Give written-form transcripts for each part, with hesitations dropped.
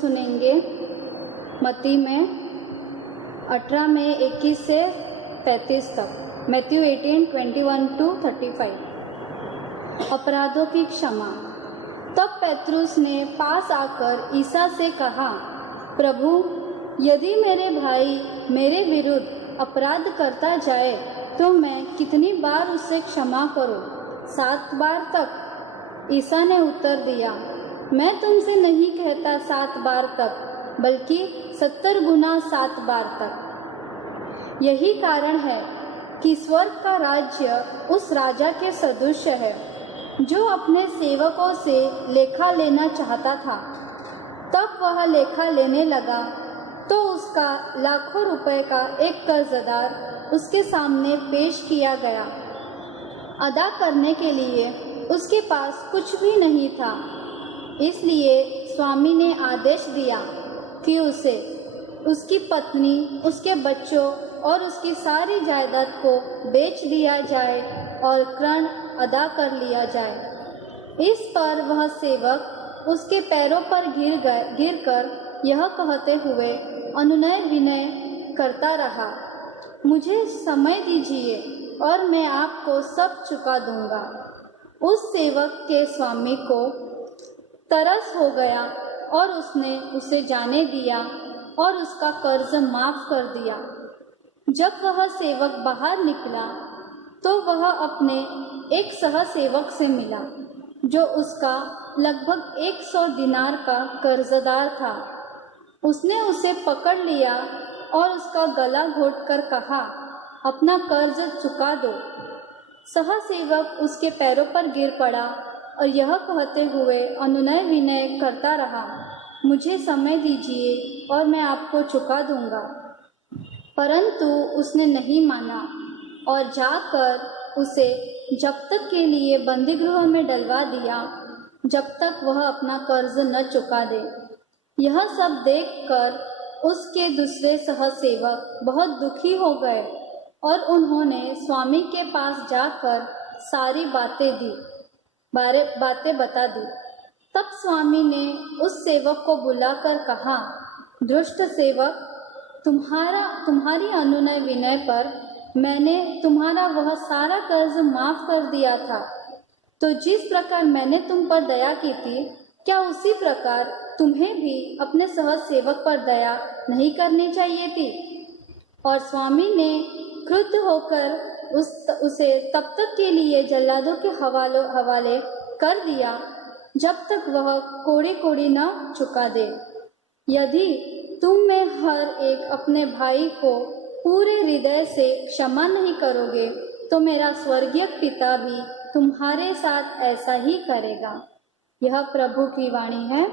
सुनेंगे मत्ती में 18 में 21 से 35 तक। Matthew 18:21 to 35। अपराधों की क्षमा। तब पेत्रुस ने पास आकर ईसा से कहा, प्रभु, यदि मेरे भाई मेरे विरुद्ध अपराध करता जाए तो मैं कितनी बार उसे क्षमा करूं? 7 बार तक? ईसा ने उत्तर दिया, मैं तुमसे नहीं कहता 7 बार तक, बल्कि 70 गुना 7 बार तक। यही कारण है कि स्वर्ग का राज्य उस राजा के सदृश है जो अपने सेवकों से लेखा लेना चाहता था। तब वह लेखा लेने लगा तो उसका लाखों रुपए का एक कर्जदार उसके सामने पेश किया गया। अदा करने के लिए उसके पास कुछ भी नहीं था। इसलिए स्वामी ने आदेश दिया कि उसे, उसकी पत्नी, उसके बच्चों और उसकी सारी जायदाद को बेच दिया जाए और ऋण अदा कर लिया जाए। इस पर वह सेवक उसके पैरों पर गिर कर यह कहते हुए अनुनय विनय करता रहा, मुझे समय दीजिए और मैं आपको सब चुका दूंगा। उस सेवक के स्वामी को तरस हो गया और उसने उसे जाने दिया और उसका कर्ज माफ कर दिया। जब वह सेवक बाहर निकला तो वह अपने एक सहसेवक से मिला जो उसका लगभग 100 दिनार का कर्जदार था। उसने उसे पकड़ लिया और उसका गला घोंटकर कहा, अपना कर्ज चुका दो। सहसेवक उसके पैरों पर गिर पड़ा और यह कहते हुए अनुनय विनय करता रहा, मुझे समय दीजिए और मैं आपको चुका दूंगा। परंतु उसने नहीं माना और जाकर उसे जब्त के लिए बंदीगृह में डलवा दिया, जब तक वह अपना कर्ज न चुका दे। यह सब देखकर उसके दूसरे सहसेवक बहुत दुखी हो गए और उन्होंने स्वामी के पास जाकर सारी बातें बता दी। तब स्वामी ने उस सेवक को बुलाकर कहा, दुष्ट सेवक, तुम्हारी अनुनय विनय पर मैंने तुम्हारा वह सारा कर्ज माफ कर दिया था। तो जिस प्रकार मैंने तुम पर दया की थी, क्या उसी प्रकार तुम्हें भी अपने सहसेवक पर दया नहीं करनी चाहिए थी? और स्वामी ने क्रुद्ध होकर उसे तब तक के लिए जल्लादों के हवाले कर दिया जब तक वह कोड़ी न चुका दे। यदि तुम में हर एक अपने भाई को पूरे हृदय से क्षमा नहीं करोगे तो मेरा स्वर्गीय पिता भी तुम्हारे साथ ऐसा ही करेगा। यह प्रभु की वाणी है।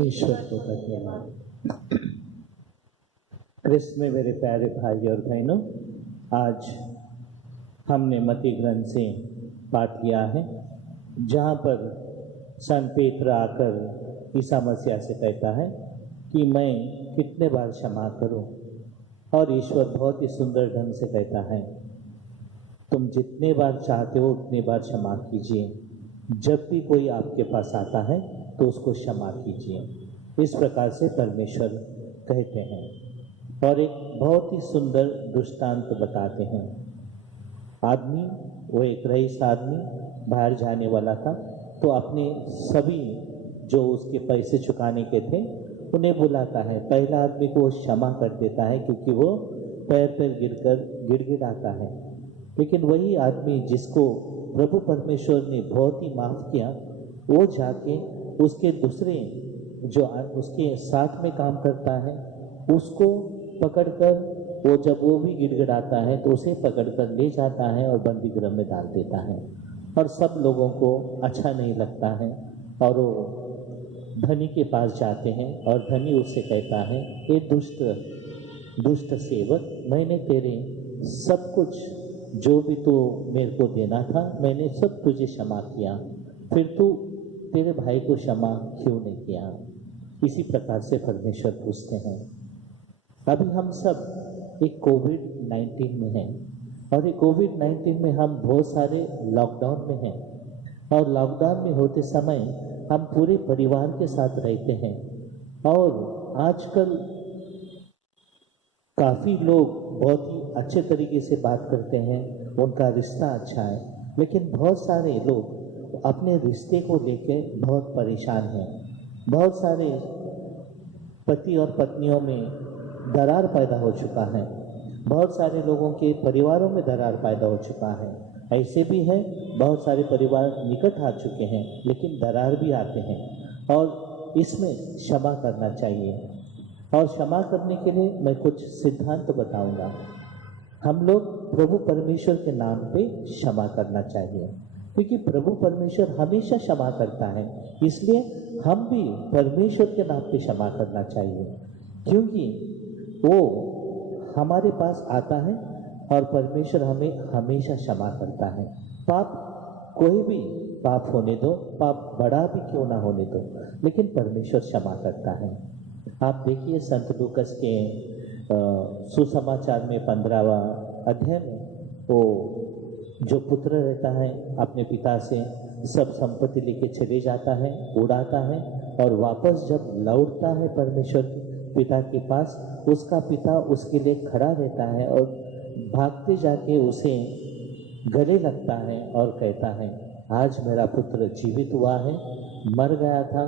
ईश्वर को धन्यवाद। कृष्ण में मेरे प्यारे भाई और बहनों, आज हमने मत्ती ग्रंथ से पाठ लिया है जहाँ पर संत पेत्र आकर ईसा मसीह से कहता है कि मैं कितने बार क्षमा करूं, और ईश्वर बहुत ही सुंदर ढंग से कहता है, तुम जितने बार चाहते हो उतने बार क्षमा कीजिए। जब भी कोई आपके पास आता है तो उसको क्षमा कीजिए। इस प्रकार से परमेश्वर कहते हैं। और एक बहुत ही सुंदर दृष्टांत बताते हैं। आदमी, वो एक रईस आदमी बाहर जाने वाला था, तो अपने सभी जो उसके पैसे चुकाने के थे उन्हें बुलाता है। पहला आदमी को वो क्षमा कर देता है क्योंकि वो पैर पर गिरकर गिड़गिड़ाता है। लेकिन वही आदमी जिसको प्रभु परमेश्वर ने बहुत ही माफ़ किया, वो जाके उसके दूसरे जो उसके साथ में काम करता है उसको पकड़कर, वो जब वो भी गिड़गिड़ाता है तो उसे पकड़कर ले जाता है और बंदीगृह में डाल देता है। और सब लोगों को अच्छा नहीं लगता है और वो धनी के पास जाते हैं और धनी उससे कहता है, ये दुष्ट सेवक, मैंने तेरे सब कुछ जो भी तो मेरे को देना था मैंने सब तुझे क्षमा किया, फिर तू तेरे भाई को क्षमा क्यों नहीं किया? इसी प्रकार से परमेश्वर पूछते हैं। अभी हम सब एक कोविड-19 में हैं और ये कोविड-19 में हम बहुत सारे लॉकडाउन में हैं और लॉकडाउन में होते समय हम पूरे परिवार के साथ रहते हैं। और आजकल काफ़ी लोग बहुत ही अच्छे तरीके से बात करते हैं, उनका रिश्ता अच्छा है, लेकिन बहुत सारे लोग अपने रिश्ते को लेकर बहुत परेशान हैं। बहुत सारे पति और पत्नियों में दरार पैदा हो चुका है, बहुत सारे लोगों के परिवारों में दरार पैदा हो चुका है। ऐसे भी है, बहुत सारे परिवार निकट आ चुके हैं, लेकिन दरार भी आते हैं, और इसमें क्षमा करना चाहिए। और क्षमा करने के लिए मैं कुछ सिद्धांत बताऊंगा। हम लोग प्रभु परमेश्वर के नाम पे क्षमा करना चाहिए, क्योंकि प्रभु परमेश्वर हमेशा क्षमा करता है, इसलिए हम भी परमेश्वर के नाम पे क्षमा करना चाहिए, क्योंकि वो हमारे पास आता है और परमेश्वर हमें हमेशा क्षमा करता है। पाप कोई भी पाप होने दो, पाप बड़ा भी क्यों ना होने दो, लेकिन परमेश्वर क्षमा करता है। आप देखिए संत लूकस के सुसमाचार में 15वां अध्याय में वो जो पुत्र रहता है अपने पिता से सब संपत्ति लेके चले जाता है, उड़ाता है, और वापस जब लौटता है परमेश्वर पिता के पास, उसका पिता उसके लिए खड़ा रहता है और भागते जाके उसे गले लगता है और कहता है, आज मेरा पुत्र जीवित हुआ है, मर गया था,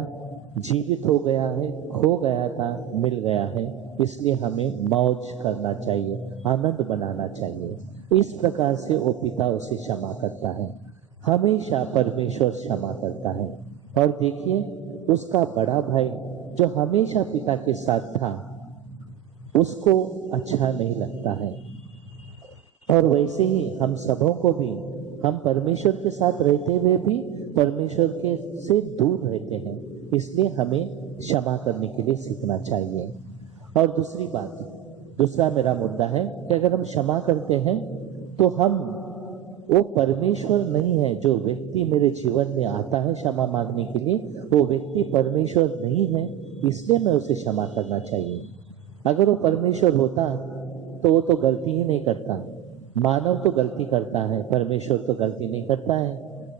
जीवित हो गया है, खो गया था, मिल गया है, इसलिए हमें मौज करना चाहिए, आनंद मनाना चाहिए। इस प्रकार से वो पिता उसे क्षमा करता है। हमेशा परमेश्वर क्षमा करता है। और देखिए उसका बड़ा भाई जो हमेशा पिता के साथ था, उसको अच्छा नहीं लगता है। और वैसे ही हम सबों को भी, हम परमेश्वर के साथ रहते हुए भी परमेश्वर के से दूर रहते हैं, इसलिए हमें क्षमा करने के लिए सीखना चाहिए। और दूसरी बात, दूसरा मेरा मुद्दा है कि अगर हम क्षमा करते हैं तो हम वो परमेश्वर नहीं है। जो व्यक्ति मेरे जीवन में आता है क्षमा मांगने के लिए, वो व्यक्ति परमेश्वर नहीं है, इसलिए मैं उसे क्षमा करना चाहिए। अगर वो परमेश्वर होता तो वो तो गलती ही नहीं करता। मानव तो गलती करता है, परमेश्वर तो गलती नहीं करता है,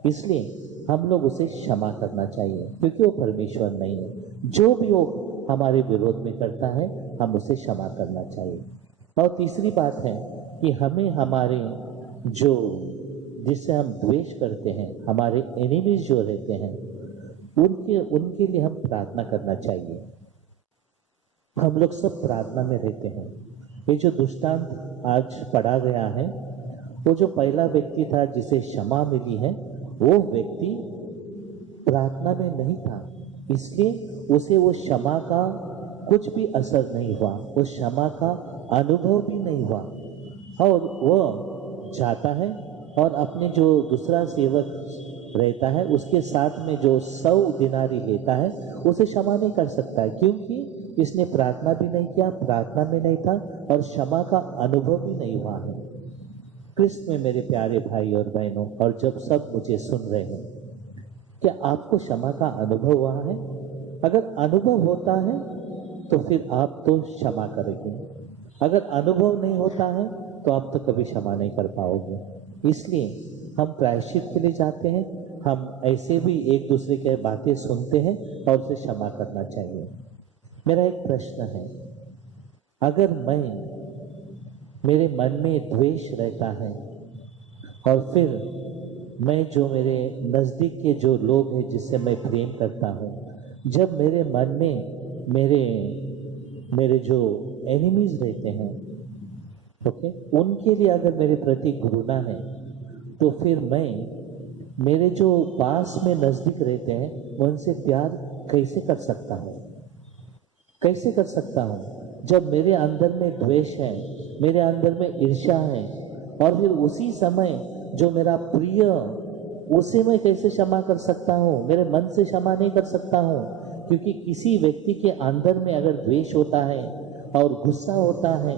इसलिए हम लोग उसे क्षमा करना चाहिए, क्योंकि वो परमेश्वर नहीं है। जो भी वो हमारे विरोध में करता है, हम उसे क्षमा करना चाहिए। और तीसरी बात है कि हमें हमारे जो जिससे हम द्वेष करते हैं, हमारे एनिमीज जो रहते हैं, उनके लिए हम प्रार्थना करना चाहिए। हम लोग सब प्रार्थना में रहते हैं। ये जो दृष्टांत आज पढ़ा गया है, वो जो पहला व्यक्ति था जिसे क्षमा मिली है, वो व्यक्ति प्रार्थना में नहीं था, इसलिए उसे वो क्षमा का कुछ भी असर नहीं हुआ, उस क्षमा का अनुभव भी नहीं हुआ। और वह जाता है और अपने जो दूसरा सेवक रहता है उसके साथ में जो 100 दिनारी लेता है, उसे क्षमा नहीं कर सकता है, क्योंकि इसने प्रार्थना भी नहीं किया, प्रार्थना में नहीं था, और क्षमा का अनुभव भी नहीं हुआ है। कृष्ण में मेरे प्यारे भाई और बहनों, और जब सब मुझे सुन रहे हैं, क्या आपको क्षमा का अनुभव हुआ है? अगर अनुभव होता है तो फिर आप तो क्षमा करेंगे, अगर अनुभव नहीं होता है तो आप तो कभी क्षमा नहीं कर पाओगे। इसलिए हम प्रायश्चित के लिए जाते हैं, हम ऐसे भी एक दूसरे की बातें सुनते हैं और उसे क्षमा करना चाहिए। मेरा एक प्रश्न है, अगर मेरे मन में द्वेष रहता है और फिर मैं जो मेरे नज़दीक के जो लोग हैं जिससे मैं प्रेम करता हूँ, जब मेरे मन में मेरे जो एनिमीज रहते हैं, ओके, उनके लिए अगर मेरे प्रति घृणा है, तो फिर मेरे जो पास में नज़दीक रहते हैं उनसे प्यार कैसे कर सकता हूँ? कैसे कर सकता हूँ जब मेरे अंदर में द्वेष है, मेरे अंदर में ईर्ष्या है, और फिर उसी समय जो मेरा प्रिय, उसे मैं कैसे क्षमा कर सकता हूँ? मेरे मन से क्षमा नहीं कर सकता हूँ, क्योंकि किसी व्यक्ति के अंदर में अगर द्वेष होता है और गुस्सा होता है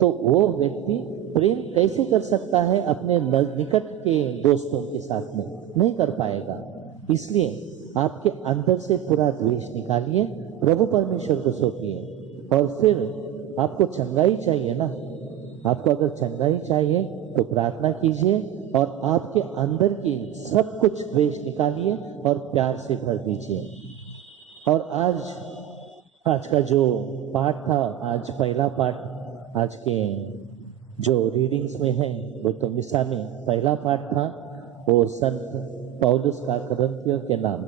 तो वो व्यक्ति प्रेम कैसे कर सकता है अपने निकट के दोस्तों के साथ में? नहीं कर पाएगा। इसलिए आपके अंदर से पूरा द्वेष निकालिए, प्रभु परमेश्वर को सौंपिए, और फिर आपको चंगाई चाहिए ना, आपको अगर चंगाई चाहिए तो प्रार्थना कीजिए और आपके अंदर की सब कुछ द्वेष निकालिए और प्यार से भर दीजिए। और आज आज का जो पाठ था, आज पहला पाठ आज के जो रीडिंग्स में है वो तो मिसा में पहला पाठ था, वो संत पौलुस का करंथियों के नाम।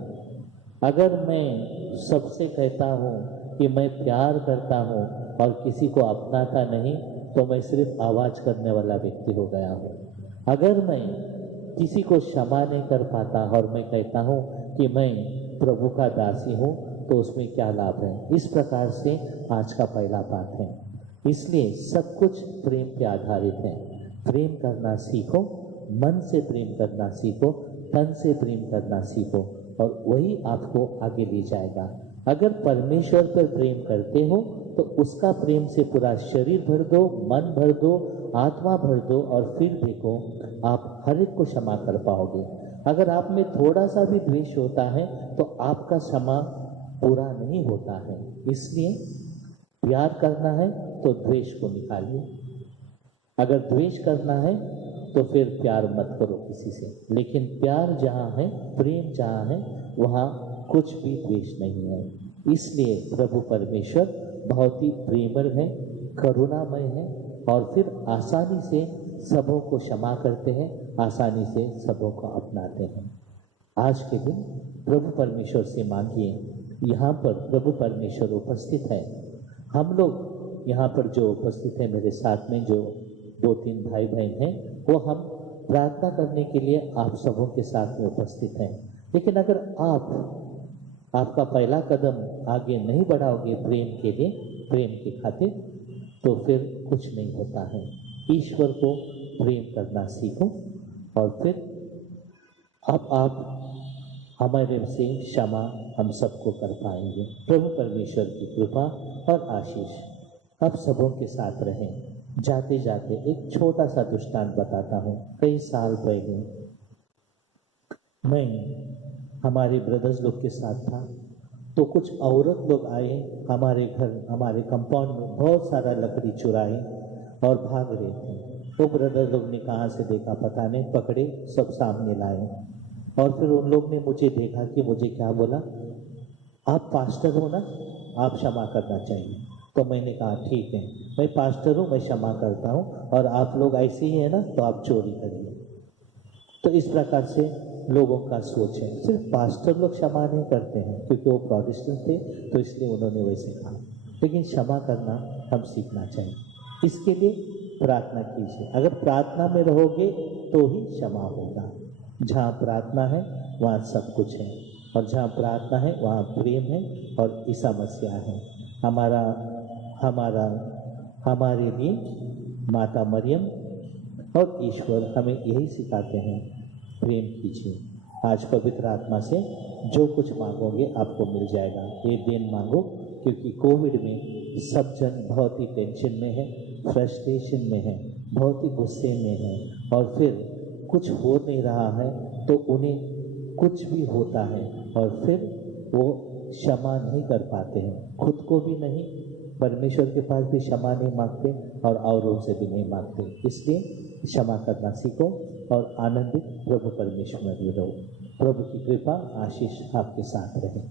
अगर मैं सबसे कहता हूँ कि मैं प्यार करता हूँ और किसी को अपनाता नहीं, तो मैं सिर्फ आवाज़ करने वाला व्यक्ति हो गया हूँ। अगर मैं किसी को क्षमा नहीं कर पाता और मैं कहता हूँ कि मैं प्रभु का दासी हूँ, तो उसमें क्या लाभ है। इस प्रकार से आज का पहला पाठ है। इसलिए सब कुछ प्रेम पे आधारित है। प्रेम करना सीखो, मन से प्रेम करना सीखो, तन से प्रेम करना सीखो, और वही आपको आगे ले जाएगा। अगर परमेश्वर पर प्रेम करते हो तो उसका प्रेम से पूरा शरीर भर दो, मन भर दो, आत्मा भर दो, और फिर देखो आप हर एक को क्षमा कर पाओगे। अगर आप में थोड़ा सा भी द्वेष होता है तो आपका क्षमा पूरा नहीं होता है। इसलिए प्यार करना है तो द्वेष को निकालिए। अगर द्वेष करना है तो फिर प्यार मत करो किसी से। लेकिन प्यार जहाँ है, प्रेम जहाँ है, वहाँ कुछ भी द्वेष नहीं है। इसलिए प्रभु परमेश्वर बहुत ही प्रेमल है, करुणामय है, और फिर आसानी से सबों को क्षमा करते हैं, आसानी से सबों को अपनाते हैं। आज के दिन प्रभु परमेश्वर से मांगिए। यहाँ पर प्रभु परमेश्वर उपस्थित है। हम लोग यहाँ पर जो उपस्थित है, मेरे साथ में जो 2-3 भाई बहन हैं, वो हम प्रार्थना करने के लिए आप सबों के साथ में उपस्थित हैं। लेकिन अगर आपका पहला कदम आगे नहीं बढ़ाओगे प्रेम के लिए, प्रेम के खातिर, तो फिर कुछ नहीं होता है। ईश्वर को प्रेम करना सीखो, और फिर अब आप हमारे से क्षमा हम सबको कर पाएंगे। प्रभु परमेश्वर की कृपा और आशीष अब सबों के साथ रहें। जाते जाते एक छोटा सा दृष्टांत बताता हूँ। कई साल पहले मैं हमारे ब्रदर्स लोग के साथ था, तो कुछ औरत लोग आए हमारे घर, हमारे कंपाउंड में बहुत सारा लकड़ी चुराए और भाग रहे थे। वो ब्रदर लोग ने कहाँ से देखा पता नहीं, पकड़े, सब सामने लाए, और फिर उन लोग ने मुझे देखा कि मुझे क्या बोला, आप पास्टर हो ना, आप क्षमा करना चाहिए। तो मैंने कहा ठीक है, मैं पास्टर हूँ, मैं क्षमा करता हूँ, और आप लोग ऐसे ही है ना, तो आप चोरी करिए। तो इस प्रकार से लोगों का सोच है। सिर्फ पास्टर लोग क्षमा नहीं करते हैं, क्योंकि वो प्रोटेस्टेंट थे तो इसलिए उन्होंने वैसे कहा। लेकिन क्षमा करना हम सीखना चाहिए। इसके लिए प्रार्थना कीजिए। अगर प्रार्थना में रहोगे तो ही क्षमा होगा। जहाँ प्रार्थना है वहाँ सब कुछ है, और जहाँ प्रार्थना है वहाँ प्रेम है और ईसा मसीह है। हमारे लिए माता मरियम और ईश्वर हमें यही सिखाते हैं, प्रेम कीजिए। आज पवित्र आत्मा से जो कुछ मांगोगे आपको मिल जाएगा। ये दिन मांगो, क्योंकि कोविड में सब जन बहुत ही टेंशन में है, फ्रस्ट्रेशन में है, बहुत ही गुस्से में है, और फिर कुछ हो नहीं रहा है तो उन्हें कुछ भी होता है, और फिर वो क्षमा नहीं कर पाते हैं, खुद को भी नहीं, परमेश्वर के पास भी क्षमा नहीं मांगते, और औरों से भी नहीं मांगते। इसलिए क्षमा करना सीखो और आनंदित प्रभु परमेश्वर में रहो। प्रभु की कृपा आशीष आपके साथ रहे।